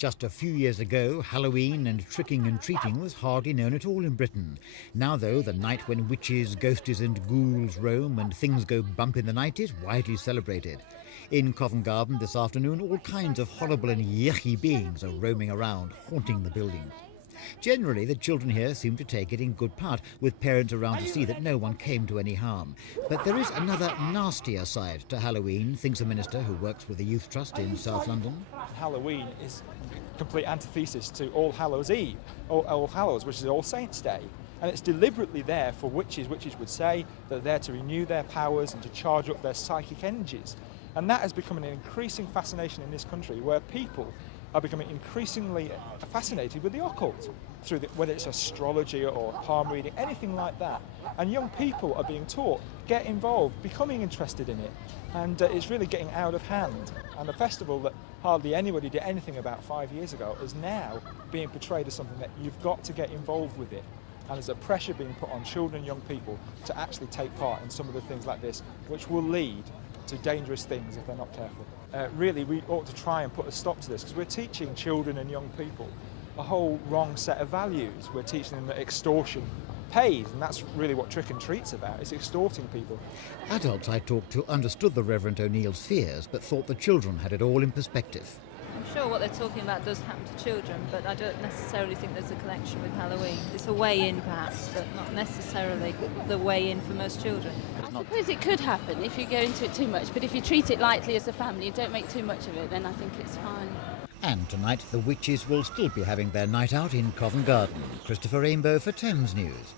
Just a few years ago, Halloween and tricking and treating was hardly known at all in Britain. Now, though, the night when witches, ghosties and ghouls roam and things go bump in the night is widely celebrated. In Covent Garden this afternoon, all kinds of horrible and yucky beings are roaming around, haunting the building. Generally, the children here seem to take it in good part, with parents around to see that no one came to any harm. But there is another nastier side to Halloween, thinks a minister who works with the Youth Trust in South London. Halloween is complete antithesis to All Hallows Eve, or All Hallows, which is All Saints' Day. And it's deliberately there for witches. Witches would say they're there to renew their powers and to charge up their psychic energies. And that has become an increasing fascination in this country, where people are becoming increasingly fascinated with the occult, through whether it's astrology or palm reading, anything like that. And young people are being taught, get involved, becoming interested in it. And it's really getting out of hand. And a festival that hardly anybody did anything about 5 years ago is now being portrayed as something that you've got to get involved with it. And there's a pressure being put on children and young people to actually take part in some of the things like this, which will lead to dangerous things if they're not careful. Really, we ought to try and put a stop to this, because we're teaching children and young people a whole wrong set of values. We're teaching them that extortion pays, and that's really what trick and treat's about. It's extorting people. Adults I talked to understood the Reverend O'Neill's fears, but thought the children had it all in perspective. I'm sure what they're talking about does happen to children, but I don't necessarily think there's a connection with Halloween. It's a way in, perhaps, but not necessarily the way in for most children. I suppose it could happen if you go into it too much, but if you treat it lightly as a family, you don't make too much of it, then I think it's fine. And tonight the witches will still be having their night out in Covent Garden. Christopher Rainbow for Thames News.